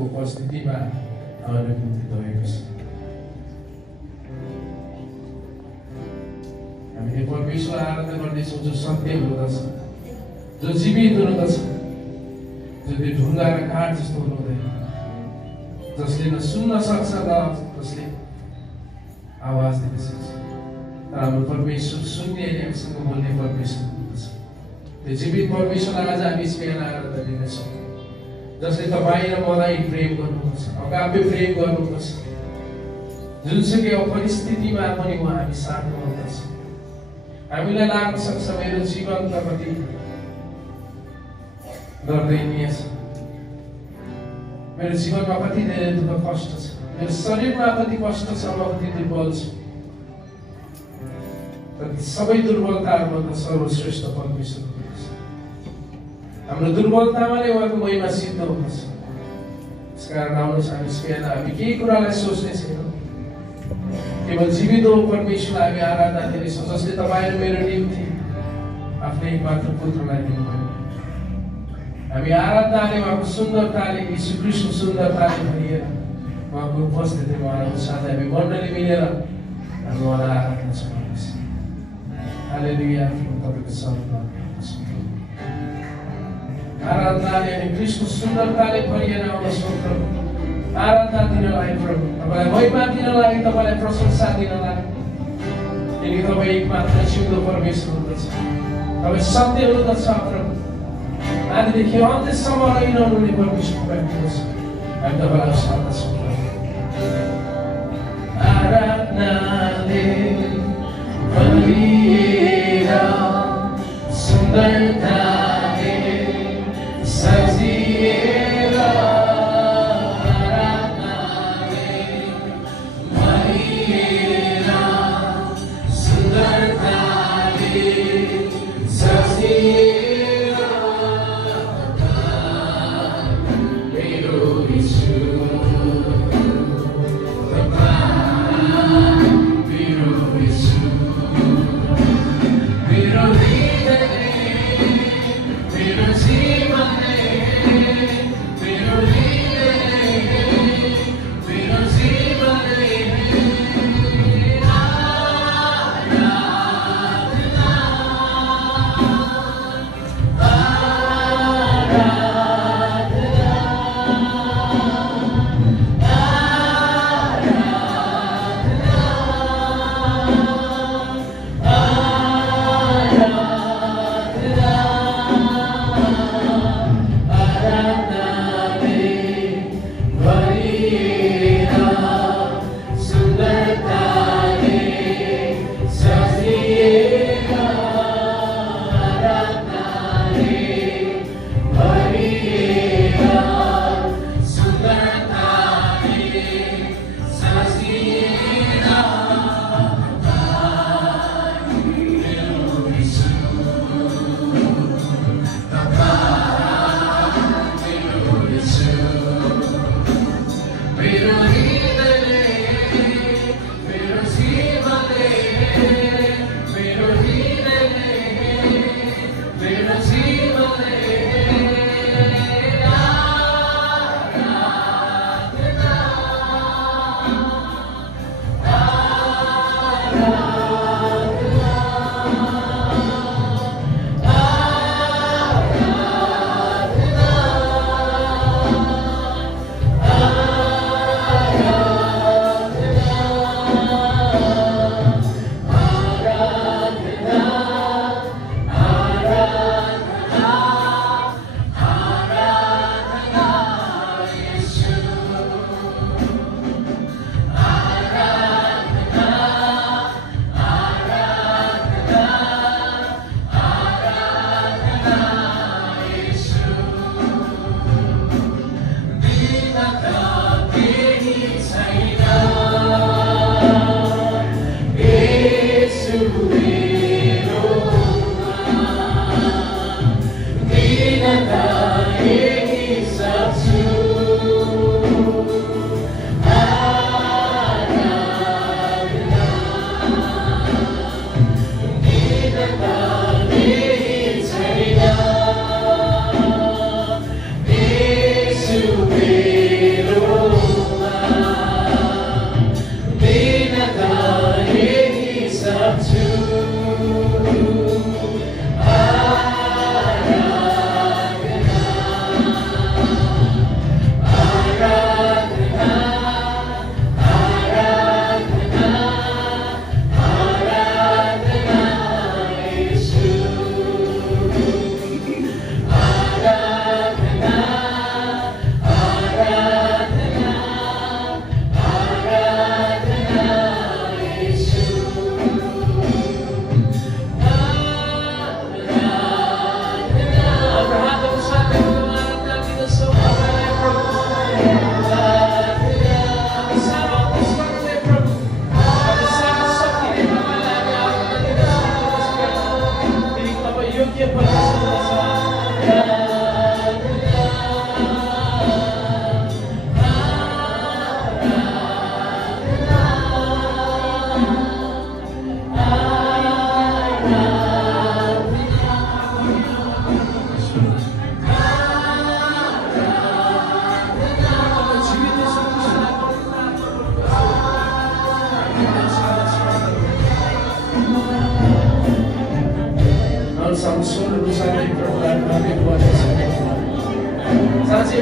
परमेश्वरको उपस्थितिमा अनुभूति भएको छ। हामीले परमेश्वरलाई आराधना गर्दैछौँ जो सत्य हुँदछ, जो जीवित हुँदछ, जो त्यो ढुङ्गा र काठ जस्तो हुँदैन, जसले न सुन्न सक्छ न जसले आवाज दिन सक्छ। तर हाम्रो परमेश्वर सुन्ने अनि हामीसँग बोल्ने परमेश्वर हुनुहुन्छ। त्यो जीवित परमेश्वरलाई आज हामी बिहान आराधना दिनेछौँ, जसले तपाईँ र मलाई प्रेम गर्नुहुन्छ, अगाप्य प्रेम गर्नुहुन्छ। जुनसुकै परिस्थितिमा पनि उहाँ हामी साथ गर्दछ। हामीलाई लाग्न सक्छ मेरो जीवन त कति दर्दनीय छ, मेरो जीवनमा कति धेरै दुःख कष्ट छ, मेरो शरीरमा कति कष्ट छ, म कति दुर्बल छु। तर सबै दुर्बलताहरूमा सर्वश्रेष्ठ परमेश्वर हुनुहुन्छ। हाम्रो दुर्बलतामा नै उहाँको महिमा सिद्ध हुँदछ। त्यसकारण आउनुहोस् हामी केही कुरालाई सोच्ने छैनौँ, केवल जीवित परमेश्वरलाई हामी आराधना दिनेछौँ, जसले तपाईँ र मेरो निम्ति आफ्नै एकमात्र पुत्रलाई दिनुभयो। हामी आराधनाले उहाँको सुन्दरताले, यीशु ख्रीष्टको सुन्दरताले भरिएर उहाँको उपस्थितिमा उहाँलाई उत्साहले हामी मण्डली मिलेर हामी उहाँलाई आराधना गर्नेछ। हालेलुया। तपाईँको शब्दमा आराधनाले अनि ख्रीष्टको सुन्दरताले भरिएर आउनुहोस् प्रभु। आराधना दिनलाई प्रभु, तपाईँलाई महिमा दिनलाई, तपाईँलाई प्रशंसा दिनलाई, किनकि तपाईँ एकमात्र जिउँदो परमेश्वर हुनुहुन्छ। तपाईँ सत्य हुनुहुन्छ प्रभु। आदिदेखि अन्त्यसम्म रहिरहनुहुने परमेश्वर हुनुहुन्छ। हामी तपाईँलाई सार्दछौँ। आराधनाले भरिएर सुन्दरताले सजिएर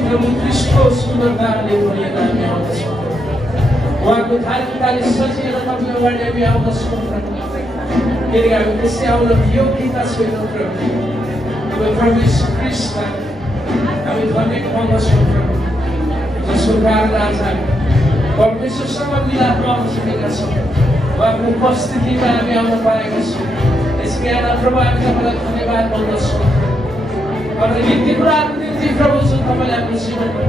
प्रभु क्रिस्टको सुन्दरताले भरिएका हामी आउँदछौँ उहाँको धार्मिकताले सजिएर तपाईँ अगाडि हामी आउँदछौँ किनकि हामी त्यसै आउन योग्यता छैनौँ प्रभु प्रभु यीशु ख्रीष्टलाई हामी धन्य पाउँदछौँ प्रभु जसको कारण आज हामी परमेश्वरसँग मिलाप पाउन सकेका छौँ उहाँको उपस्थितिमा हामी आउन पाएका छौँ यस कारण प्रभु हामी तपाईँलाई धन्यवाद पाउँदछौँ अनि नित्य कुराको निम्ति प्रभु जुन तपाईँले आफ्नो जीवनमा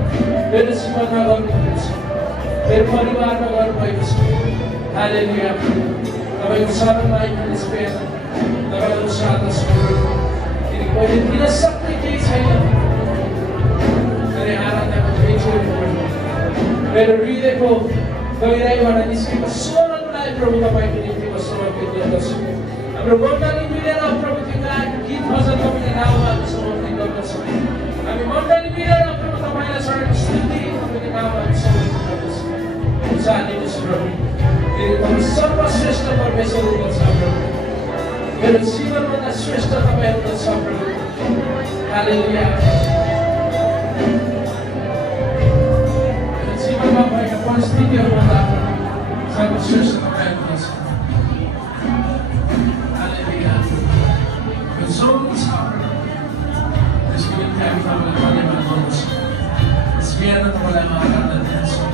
मेरो जीवनमा गर्नुभएको छ मेरो परिवारमा गर्नुभएको छ हालेलुया तपाईँको शरणमा आइकन यस बिहान तपाईँलाई उसार्दछु किनकि मैले दिन सक्ने केही छैन अनि आराधनाको केही छैन मेरो हृदयको गहिराइबाट निस्केको स्वरको लागि प्रभु तपाईँको निम्ति म समर्पित गर्दछु हाम्रो मण्डली मिलेर प्रभु त्यो गायक गीत भजन तपाईँको नाउँमा हामी समर्पित गर्दछौँ हामी मण्डली मिलेर प्रभु तपाईँलाई चढेको स्तुति तपाईँको नाउँमा हामी समर्पित गर्दछौँ जानिनुहोस् प्रभु किनकि तपाईँ सर्वश्रेष्ठ परमेश्वर हुनुहुन्छ प्रभु मेरो जीवनभन्दा श्रेष्ठ तपाईँ हुनुहुन्छ प्रभु हालेलुया मेरो जीवनमा भएका परिस्थितिहरूभन्दा सर्वश्रेष्ठ तपाईँ हुनुहुन्छ हालेलुया यो जोड छ त्यसको निम्ति हामी तपाईँलाई धन्यवाद गर्दछौँ यस बिहान तपाईँलाई म आराधना दिन्छु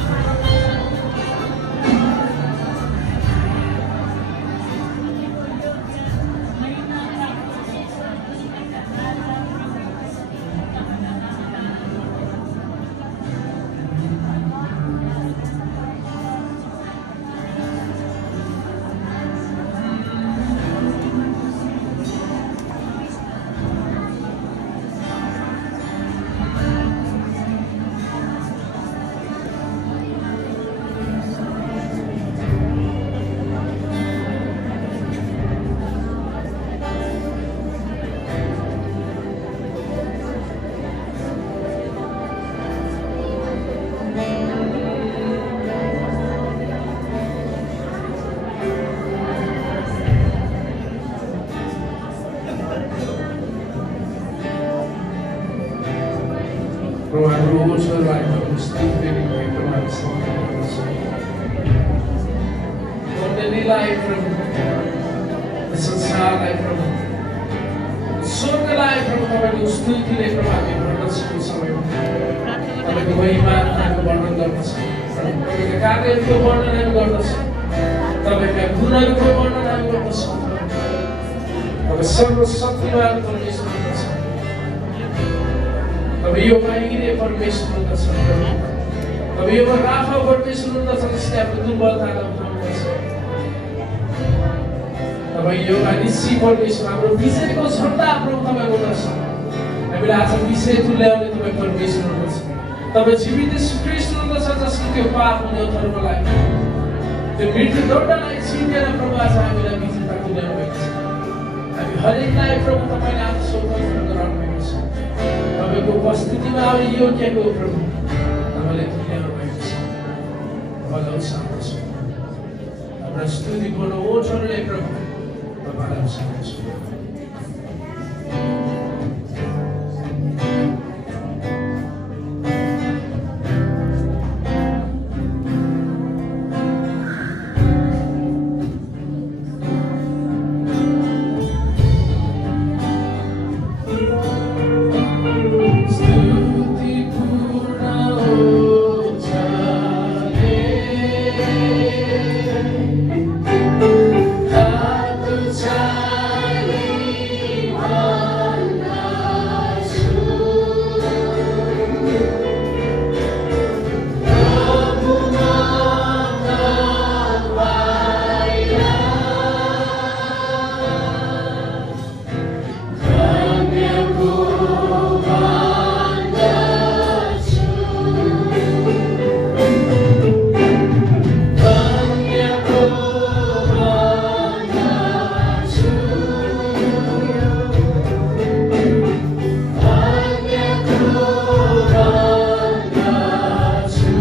सर्वशक्तिमान परमेश्वर हुनुहुन्छ तपाईँ यो माइगिने परमेश्वर हुनुहुन्छ तपाईँ यो राखा परमेश्वर हुनुहुन्छ जसले आफ्नो दुर्बलतालाई उठाउनुहुन्छ तपाईँ यो निश्ची परमेश्वर हाम्रो विषयको क्षमता प्रभु तपाईँ हुनुहुन्छ हामीलाई आज विषय तुल्याउने तपाईँ परमेश्वर हुनुहुन्छ तपाईँ जीवित ख्रीष्ट हुनुहुन्छ जसको त्यो पाप हुने धर्मलाई त्यो मृत्यु दण्डलाई छिनेर प्रभु आज हामीलाई विजेता तुल्याउनु भएको छ हामी हरेकलाई प्रभु तपाईँले आफ्नो स्वतन्त्र गराउनु भएको छ तपाईँको उपस्थितिमा आउने योग्यको प्रभु तपाईँले तुल्याउनु भएको छ तपाईँलाई उसार्दछु हाम्रा स्तुति गर्नु ओठहरूले प्रभु तपाईँलाई उसार्दछु